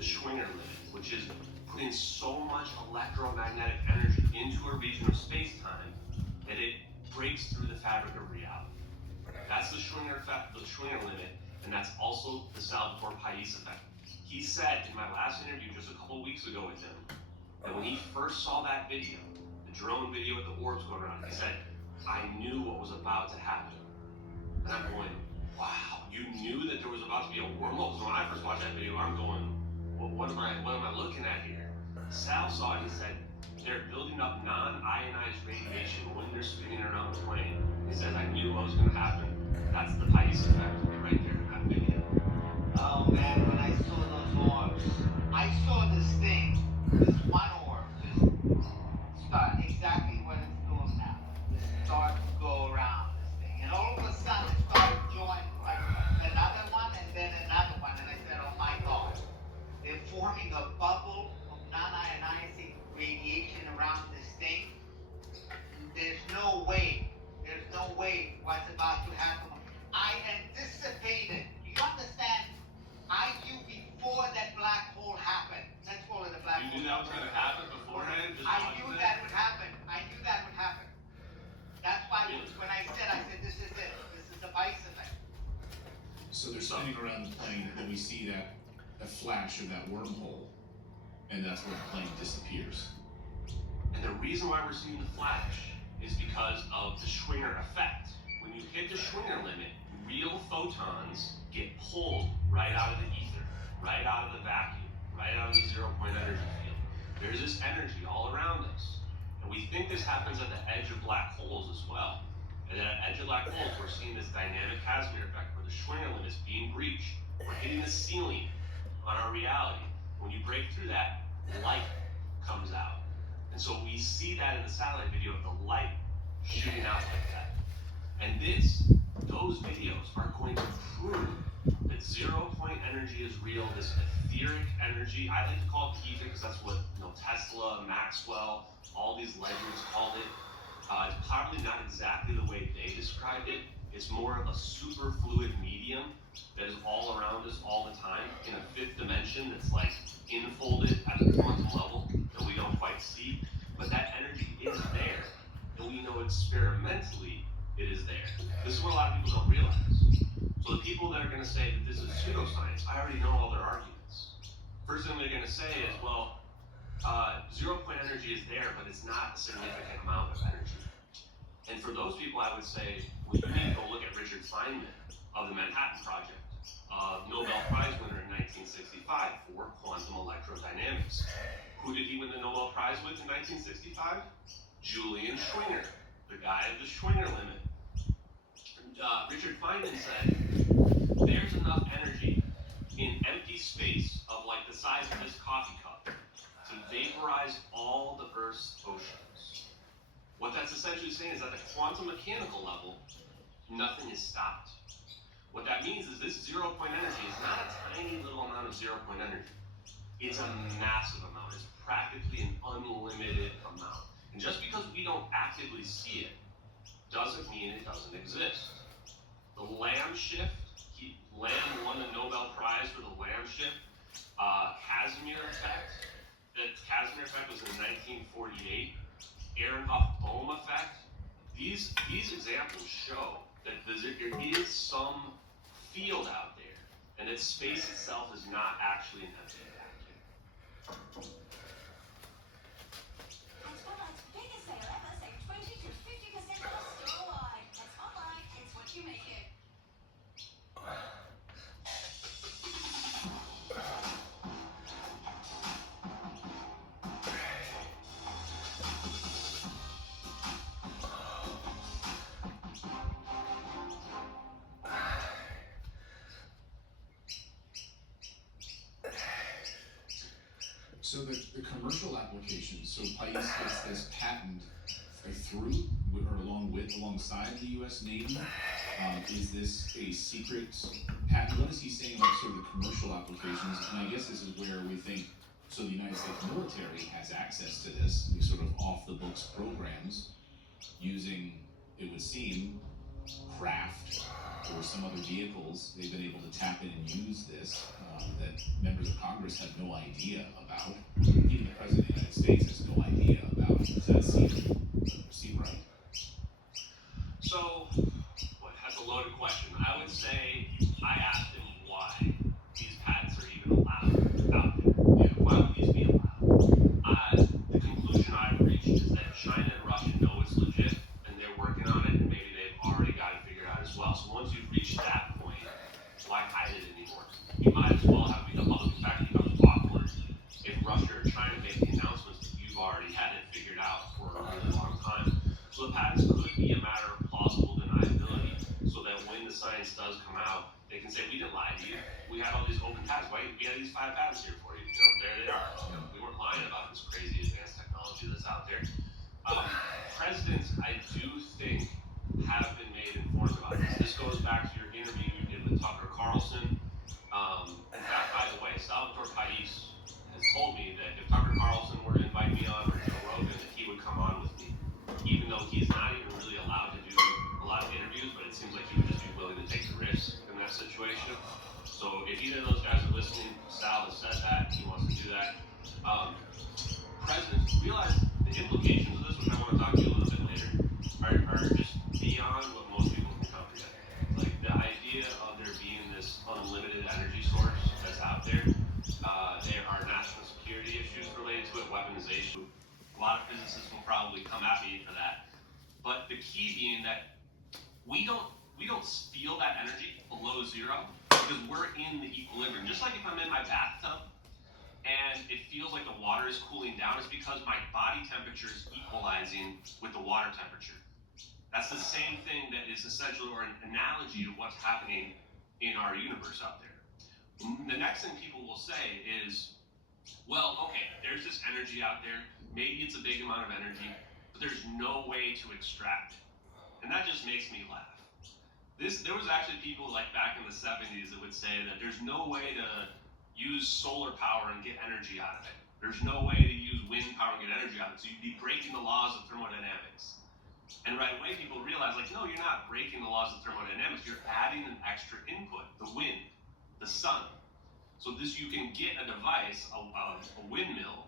the Schwinger limit, which is putting so much electromagnetic energy into a region of space-time that it breaks through the fabric of reality. That's the Schwinger effect, the Schwinger limit, and that's also the Salvatore Pais effect. He said in my last interview just a couple of weeks ago with him that when he first saw that video, the drone video with the orbs going around, he said, I knew what was about to happen. And I'm going, wow, you knew that there was about to be a wormhole? So when I first watched that video, I'm going, well, what am I looking at here? Sal saw it, he said, they're building up non-ionized radiation when they're spinning around the plane. He says, I knew what was going to happen. That's the Pais effect right there in that video. Oh man, when I saw those orbs, I saw this thing, this one orb, just start exactly what it's doing now. Just start to go around this thing. And all of a sudden it started joining like another one and then another one. And I said, oh my God, they're forming a bubble of non-ionizing radiation around this thing. There's no way what's about to happen. I anticipated, you understand? I knew before that black hole happened. Let's call it a black hole. You knew that was going to happen beforehand? I knew that would happen. That's why when I said, this is it. This is the BICEP effect. So they're spinning around the plane, and we see that flash of that wormhole, and that's where the plane disappears. And the reason why we're seeing the flash is because of the Schwinger effect. When you hit the Schwinger limit, real photons get pulled right out of the ether, right out of the vacuum, right out of the zero-point energy field. There's this energy all around us. And we think this happens at the edge of black holes as well. And at the edge of black holes, we're seeing this dynamic Casimir effect where the Schwinger limit is being breached. We're hitting the ceiling on our reality. When you break through that, light comes out. And so we see that in the satellite video of the light shooting out like that. And those videos are going to prove that zero-point energy is real, this etheric energy. I like to call it ether because that's what Tesla, Maxwell, all these legends called it. It's probably not exactly the way they described it. It's more of a superfluid medium that is all around us all the time in a fifth dimension that's like infolded at the quantum level that we don't quite see. But that energy is there, and we know experimentally it is there. This is what a lot of people don't realize. So the people that are going to say that this is pseudoscience, I already know all their arguments. First thing they're going to say is, well, zero-point energy is there, but it's not a significant amount of energy. And for those people, I would say, well, you need to go look at Richard Feynman of the Manhattan Project, Nobel Prize winner in 1965 for quantum electrodynamics. Who did he win the Nobel Prize with in 1965? Julian Schwinger, the guy of the Schwinger limit. Richard Feynman said, there's enough energy in empty space of like the size of this coffee cup to vaporize all the Earth's oceans. What that's essentially saying is that at the quantum mechanical level, nothing is stopped. What that means is this zero-point energy is not a tiny little amount of zero-point energy. It's a massive amount. It's practically an unlimited amount. And just because we don't actively see it doesn't mean it doesn't exist. The Lamb shift, Lamb won the Nobel Prize for the Lamb shift. Casimir effect, the Casimir effect was in 1948. Aharonov-Bohm effect. These examples show that there is some field out there, and that space itself is not actually an empty vacuum. Spotlight's biggest sale ever, save 20 to 50% off store-wide. At Spotlight, it's what you make it. So the commercial applications, so Pais gets this patent through or alongside the U.S. Navy. Is this a secret patent? What is he saying about sort of the commercial applications? And I guess this is where we think, so the United States military has access to this, these sort of off-the-books programs, using, it would seem, craft or some other vehicles, they've been able to tap in and use this that members of Congress have no idea about. Even the President of the United States has no idea about. Does that seem right? So, boy, that's a loaded question. I would say I asked him why these patents are even allowed out there. Yeah. Why would these be allowed? The conclusion I've reached is that China and Russia know it's legit, and they're working on it, and maybe they've already got it figured out as well. So once you've reached that point, why hide it anymore? You might as well have it become public. In fact, it becomes awkward if Russia or China make the announcements that you've already had it figured out for a really long time. So the patents could be a matter of plausible deniability, so that when the science does come out, they can say, we didn't lie to you. We had all these open patents. Why? We had these 5 patents here for you. You know, there they are. You know, we weren't lying about this crazy advanced technology that's out there. Presidents, I do think, have been made informed about this. This goes back to your interview you did with Tucker Carlson. In fact, by the way, Salvatore Pais has told me that if Tucker Carlson were to invite me on, or Joe Rogan, that he would come on with me, even though he's not even really allowed to do a lot of interviews, but it seems like he would just be willing to take the risk in that situation. So if either of those guys are listening, Sal has said that, he wants to do that. Presidents realize the implications of this, which I want to talk to you a little bit later, are just beyond what most people can comprehend. Like the idea of there being this unlimited energy source that's out there, there are national security issues related to it, weaponization. A lot of physicists will probably come at me for that. But the key being that we don't feel that energy below zero because we're in the equilibrium. Just like if I'm in my bathtub and it feels like the water is cooling down, it's because my body temperature is equalizing with the water temperature. That's the same thing that is essentially, or an analogy to what's happening in our universe out there. The next thing people will say is, well, okay, there's this energy out there. Maybe it's a big amount of energy, but there's no way to extract it. And that just makes me laugh. There was actually people like back in the 70s that would say that there's no way to use solar power and get energy out of it. There's no way to use wind power and get energy out of it. So you'd be breaking the laws of thermodynamics. And right away people realize, like, no, you're not breaking the laws of thermodynamics. You're adding an extra input, the wind, the sun. So this, you can get a device, a windmill,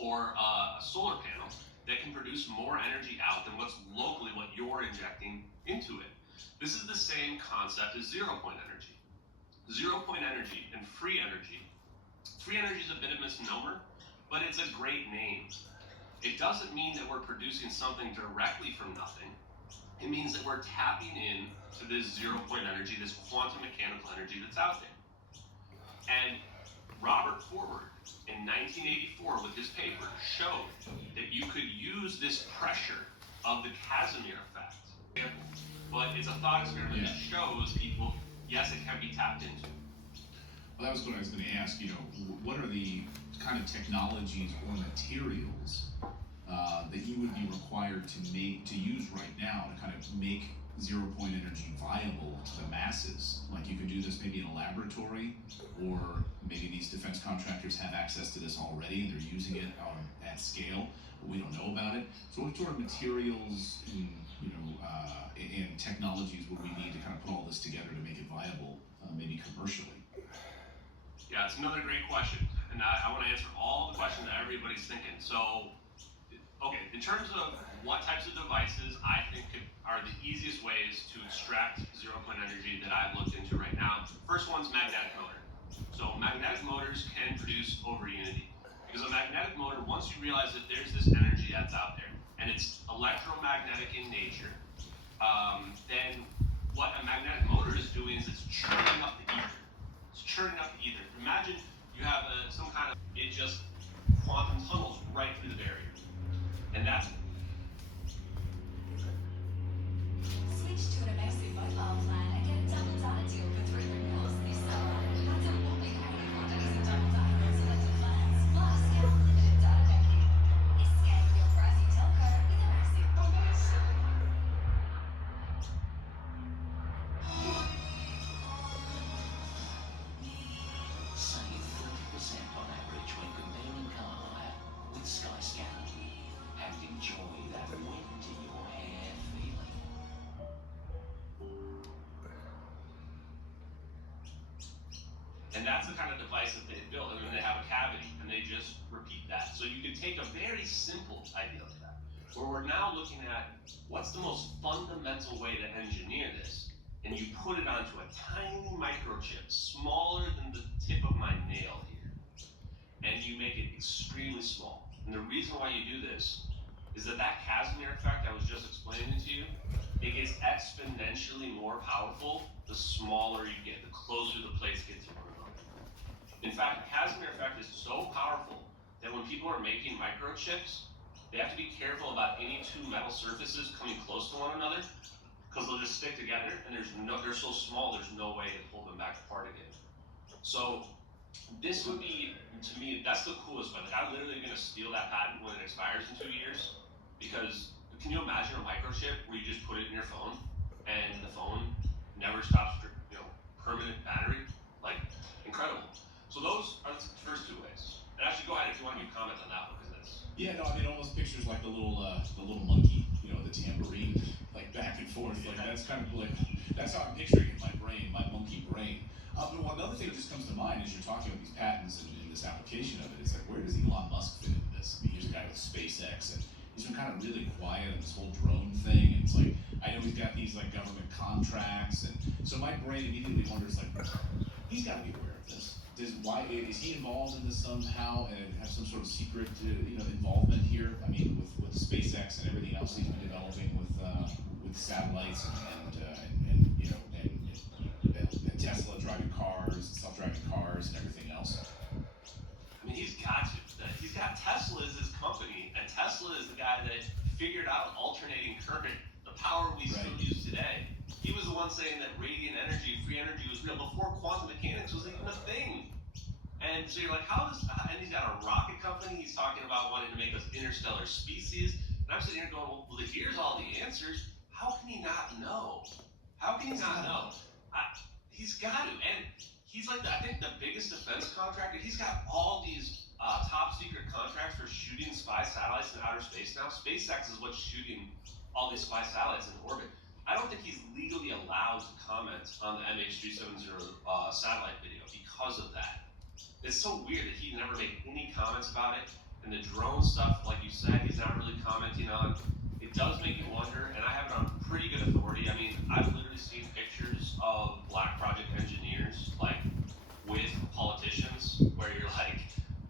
or a solar panel that can produce more energy out than what's locally what you're injecting into it. This is the same concept as zero-point energy. Zero-point energy and free energy. Free energy is a bit of a misnomer, but it's a great name. It doesn't mean that we're producing something directly from nothing. It means that we're tapping in to this zero-point energy, this quantum mechanical energy that's out there. And Robert Forward in 1984 with his paper showed that you could use this pressure of the Casimir effect. But it's a thought experiment that shows people, yes, it can be tapped into. Well, that was what I was going to ask. You know, what are the kind of technologies or materials that you would be required to use right now to kind of make zero-point energy viable to the masses? Like you could do this maybe in a laboratory, or maybe these defense contractors have access to this already and they're using it at scale, but we don't know about it. So what sort of materials and and technologies would we need to kind of put all this together to make it viable, maybe commercially? Yeah, it's another great question, and I want to answer all the questions that everybody's thinking. So, okay, in terms of what types of devices I think are the easiest ways to extract zero-point energy that I've looked into right now, first one's magnetic motor. So magnetic motors can produce over unity. Because a magnetic motor, once you realize that there's this energy that's out there, and it's electromagnetic in nature, then what a magnetic motor is doing is it's churning up the ether. It's churning up the ether. Imagine you have some kind of, it just quantum tunnels right through the barrier. And that's... Switch to an immersive mobile plan and get a double data deal for 3 renewals this summer. That's a whopping 84 days of double data on selected plans, plus get unlimited data banking. Escape your pricey telco with immersive. And that's the kind of device that they built. And then they have a cavity, and they just repeat that. So you could take a very simple idea like that, where we're now looking at what's the most fundamental way to engineer this, and you put it onto a tiny microchip, smaller than the tip of my nail here, and you make it extremely small. And the reason why you do this is that Casimir effect I was just explaining to you, it gets exponentially more powerful the smaller you get, the closer the plates get to one another. In fact, the Casimir effect is so powerful that when people are making microchips, they have to be careful about any two metal surfaces coming close to one another, because they'll just stick together, and they're so small, there's no way to pull them back apart again. So this would be, to me, that's the coolest one. Like, I'm literally going to steal that patent when it expires in 2 years, because can you imagine a microchip where you just put it in your phone and the phone never stops, permanent battery? Like, incredible. So those are the first two ways. And actually, go ahead if you want to comment on that one, because that's. Yeah, no, I mean, almost pictures like the little monkey, the tambourine, like back and forth. Like that's kind of like, that's how I'm picturing it in my brain, my monkey brain. But one other thing that just comes to mind as you're talking about these patents and this application of it, it's like, where does Elon Musk fit into this? I mean, here's a guy with SpaceX, and he's been kind of really quiet on this whole drone thing. And it's like, I know he's got these like government contracts, and so my brain immediately wonders, like, he's got to be aware of this. Why is he involved in this somehow, and have some sort of secret, involvement here? I mean, with SpaceX and everything else he's been developing with satellites and Tesla driving cars, self-driving cars, and everything else. I mean, he's got to. He's got Tesla as his company, and Tesla is the guy that figured out alternating current, the power we still use today. He was the one saying that radiant energy, free energy was real before quantum mechanics was even a thing. And so you're like, and he's got a rocket company, he's talking about wanting to make us interstellar species. And I'm sitting here going, well, here's all the answers. How can he not know? How can he not know? He's got to. And he's like, I think the biggest defense contractor. He's got all these top secret contracts for shooting spy satellites in outer space now. SpaceX is what's shooting all these spy satellites in orbit. I don't think he's legally allowed to comment on the MH370 satellite video because of that. It's so weird that he never made any comments about it. And the drone stuff, like you said, he's not really commenting on. It does make you wonder, and I have it on pretty good authority. I mean, I've literally seen pictures of Black Project engineers, like, with politicians, where you're like,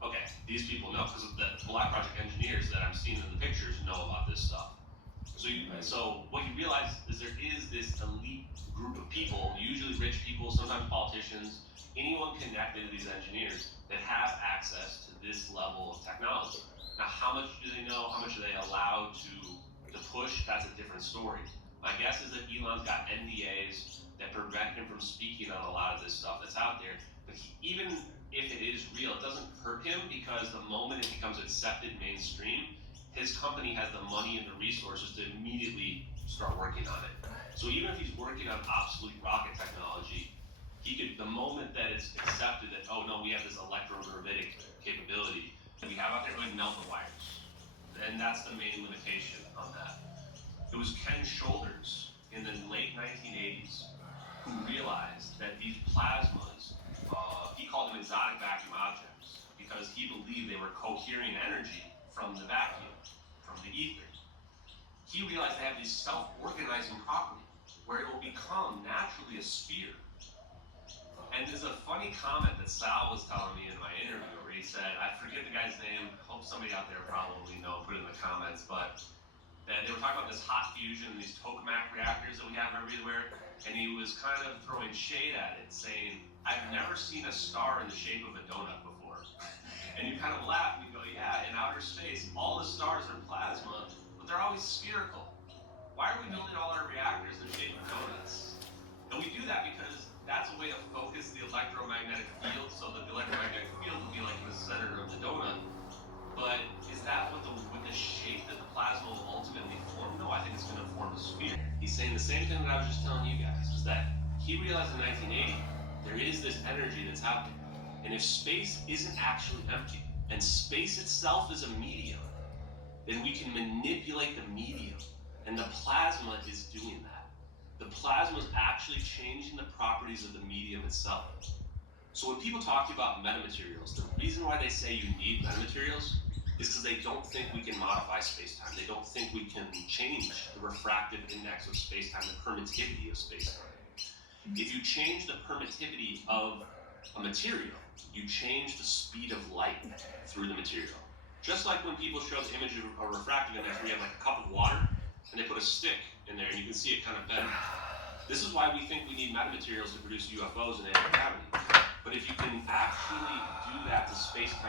okay, these people know, because the Black Project engineers that I'm seeing in the pictures know about this stuff. So what you realize is there is this elite group of people, usually rich people, sometimes politicians, anyone connected to these engineers that have access to this level of technology. Now, how much do they know? How much are they allowed to push? That's a different story. My guess is that Elon's got NDAs that prevent him from speaking on a lot of this stuff that's out there. But even if it is real, it doesn't hurt him, because the moment it becomes accepted mainstream, his company has the money and the resources to immediately start working on it. So even if he's working on obsolete rocket technology, he could, the moment that it's accepted that, oh no, we have this electrogravitic capability that we have out there, it would melt the wires. And that's the main limitation on that. It was Ken Shoulders in the late 1980s who realized that these plasmas, he called them exotic vacuum objects, because he believed they were cohering energy from the vacuum, from the ether. He realized they have this self-organizing property where it will become naturally a sphere. And there's a funny comment that Sal was telling me in my interview where he said, I forget the guy's name, hope somebody out there probably know, put it in the comments, but they were talking about this hot fusion, these tokamak reactors that we have everywhere, and he was kind of throwing shade at it, saying, I've never seen a star in the shape of a donut before. And you kind of laugh and you go, yeah, in outer space, all the stars are plasma, but they're always spherical. Why are we building all our reactors in the shape of donuts? And we do that because that's a way to focus the electromagnetic field, so that the electromagnetic field will be like in the center of the donut. But is that what the shape that the plasma will ultimately form? No, I think it's going to form a sphere. He's saying the same thing that I was just telling you guys, is that he realized in 1980 there is this energy that's out there. And if space isn't actually empty, and space itself is a medium, then we can manipulate the medium. And the plasma is doing that. The plasma is actually changing the properties of the medium itself. So when people talk to you about metamaterials, the reason why they say you need metamaterials is because they don't think we can modify space-time. They don't think we can change the refractive index of space-time, the permittivity of space-time. If you change the permittivity of a material, you change the speed of light through the material. Just like when people show the image of a refractive index where you have like a cup of water and they put a stick in there and you can see it kind of bend. This is why we think we need metamaterials to produce UFOs and anti-gravity. But if you can actually do that to space-time